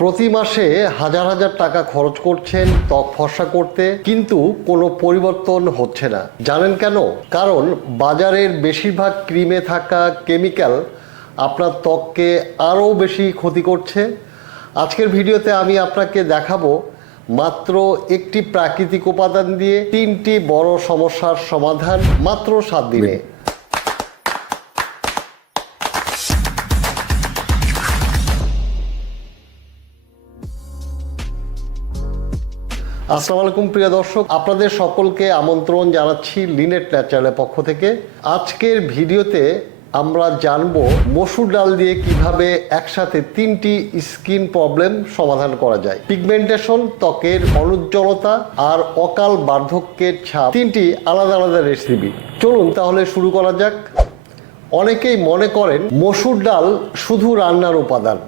প্রতি মাসে হাজার হাজার টাকা খরচ করছেন ত্বক ফর্সা করতে, কিন্তু কোনো পরিবর্তন হচ্ছে না। জানেন কেন? কারণ বাজারের বেশিরভাগ ক্রিমে থাকা কেমিক্যাল আপনার ত্বককে আরও বেশি ক্ষতি করছে। আজকের ভিডিওতে আমি আপনাকে দেখাবো মাত্র একটি প্রাকৃতিক উপাদান দিয়ে 3টি বড় সমস্যার সমাধান মাত্র 7 দিনে। আসসালামু আলাইকুম প্রিয় দর্শক, আপনাদের সকলকে আমন্ত্রণ জানাচ্ছি লিনেট ন্যাচারালের পক্ষ থেকে। আজকের ভিডিওতে আমরা জানবো মসুর ডাল দিয়ে কিভাবে একসাথে 3টি স্কিন প্রবলেম সমাধান করা যায়। পিগমেন্টেশন, ত্বকের অনুজ্জ্বলতা আর অকাল বার্ধক্যের ছাপ, 3টি আলাদা আলাদা রেসিপি। চলুন তাহলে শুরু করা যাক। অনেকেই মনে করেন মসুর ডাল শুধু রান্নার উপাদান,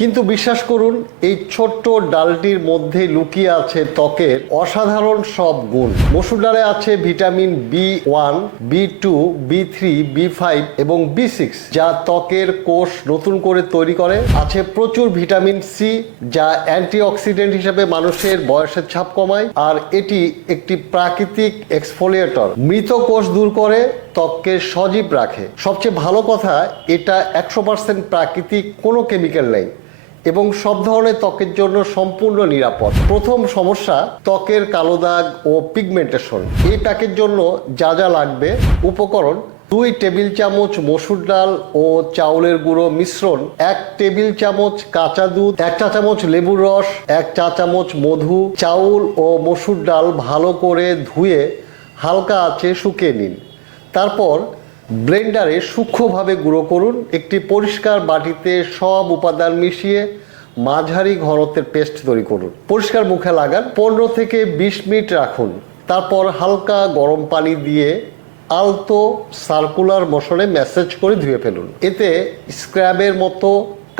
কিন্তু বিশ্বাস করুন এই ছোট্ট ডালটির মধ্যে লুকিয়ে আছে ত্বকের অসাধারণ সব গুণ। মসুর ডালে আছে vitamin B1, B2, B3, B5 এবং B6, যা ত্বকের কোষ নতুন করে তৈরি করে। আছে প্রচুর ভিটামিন সি, যা অ্যান্টিঅক্সিডেন্ট হিসেবে মানুষের বয়সের ছাপ কমায়। আর এটি একটি প্রাকৃতিক এক্সফোলিয়েটর, মৃত কোষ দূর করে, ত্বককে সজীব রাখে। সবচেয়ে ভালো কথা, এটা 100% প্রাকৃতিক, কোনো কেমিক্যাল নেই এবং সব ধরনের ত্বকের জন্য সম্পূর্ণ নিরাপদ। প্রথম সমস্যা, ত্বকের কালো দাগ ও পিগমেন্টেশন। এই প্যাকের জন্য যা যা লাগবে উপকরণ: 2 টেবিল চামচ মসুর ডাল ও চাউলের গুঁড়ো মিশ্রণ, 1 টেবিল চামচ কাঁচা দুধ, 1 চা চামচ লেবুর রস, 1 চা চামচ মধু। চাউল ও মসুর ডাল ভালো করে ধুয়ে হালকা আঁচে শুকিয়ে নিন। তারপর ব্লেন্ডারে সূক্ষ্মভাবে গুঁড়ো করুন। একটি পরিষ্কার বাটিতে সব উপাদান মিশিয়ে মাঝারি ঘনত্বের পেস্ট তৈরি করুন। পরিষ্কার মুখে লাগান, 15 থেকে 20 মিনিট রাখুন। তারপর হালকা গরম পানি দিয়ে আলতো সার্কুলার মোশনে ম্যাসাজ করে ধুয়ে ফেলুন। এতে স্ক্রাবের মতো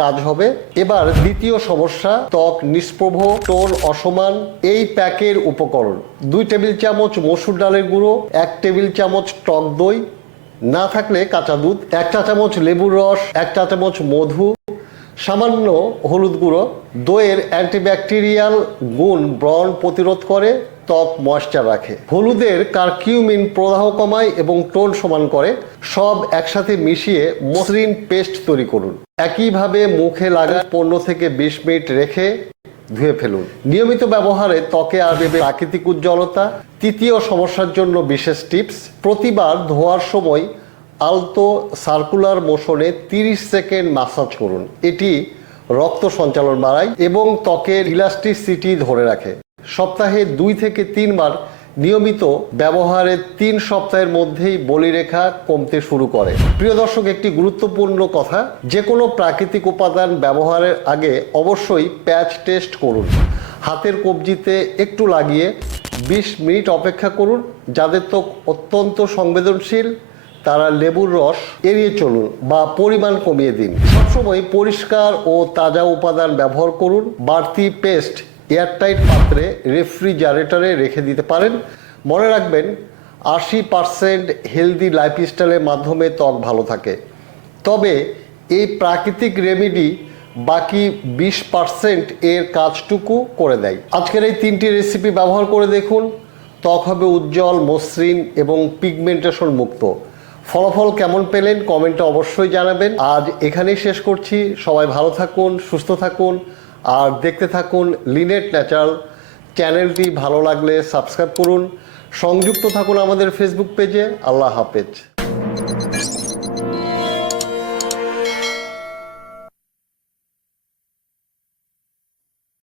কাজ হবে। এবার দ্বিতীয় সমস্যা, ত্বক নিষ্প্রভ, টোন অসমান। এই প্যাকের উপকরণ: 2 টেবিল চামচ মসুর ডালের গুঁড়ো, 1 টেবিল চামচ টক দই, না থাকলে কাঁচা দুধ, 1 চা চামচ লেবুর রস, 1 চা চামচ মধু, সামান্য হলুদ গুঁড়ো। দইয়ের অ্যান্টিব্যাকটেরিয়াল গুণ ব্রণ প্রতিরোধ করে, ত্বক ময়েশ্চার রাখে। হলুদের কারকিউমিন প্রদাহ কমায় এবং টোন সমান করে। সব একসাথে মিশিয়ে মসৃণ পেস্ট তৈরি করুন। একইভাবে মুখে লাগান, 15 থেকে 20 মিনিট রেখে ধুয়ে ফেলুন। নিয়মিত ব্যবহারে ত্বকে আসবে প্রাকৃতিক উজ্জ্বলতা। তৃতীয় সমস্যার জন্য বিশেষ টিপস: প্রতিবার ধোয়ার সময় আলতো সার্কুলার মোশনে 30 সেকেন্ড ম্যাসাজ করুন। এটি রক্ত সঞ্চালন বাড়ায় এবং ত্বকের ইলাস্টিসিটি ধরে রাখে। সপ্তাহে 2 থেকে 3 বার নিয়মিত ব্যবহারে 3 সপ্তাহের মধ্যেই বলিরেখা কমতে শুরু করে। প্রিয় দর্শক, একটি গুরুত্বপূর্ণ কথা, যে কোনো প্রাকৃতিক উপাদান ব্যবহারের আগে অবশ্যই প্যাচ টেস্ট করুন। হাতের কবজিতে একটু লাগিয়ে 20 মিনিট অপেক্ষা করুন। যাদের ত্বক অত্যন্ত সংবেদনশীল তারা লেবুর রস এড়িয়ে চলুন বা পরিমাণ কমিয়ে দিন। সবসময় পরিষ্কার ও তাজা উপাদান ব্যবহার করুন। বাড়তি পেস্ট এয়ারটাইট পাত্রে রেফ্রিজারেটরে রেখে দিতে পারেন। মনে রাখবেন, 80% হেলদি লাইফস্টাইলের মাধ্যমে ত্বক ভালো থাকে। তবে এই প্রাকৃতিক রেমেডি বাকি 20% এর কাজটুকু করে দেয়। আজকের এই 3টি রেসিপি ব্যবহার করে দেখুন, ত্বক হবে উজ্জ্বল, মসৃণ এবং পিগমেন্টেশন মুক্ত। ফলাফল কেমন পেলেন কমেন্টে অবশ্যই জানাবেন। আজ এখানেই শেষ করছি। সবাই ভালো থাকুন, সুস্থ থাকুন আর দেখতে থাকুন লিনেট ন্যাচারাল। চ্যানেলটি ভালো লাগলে সাবস্ক্রাইব করুন। সংযুক্ত থাকুন আমাদের ফেসবুক পেজে। আল্লাহ হাফেজ।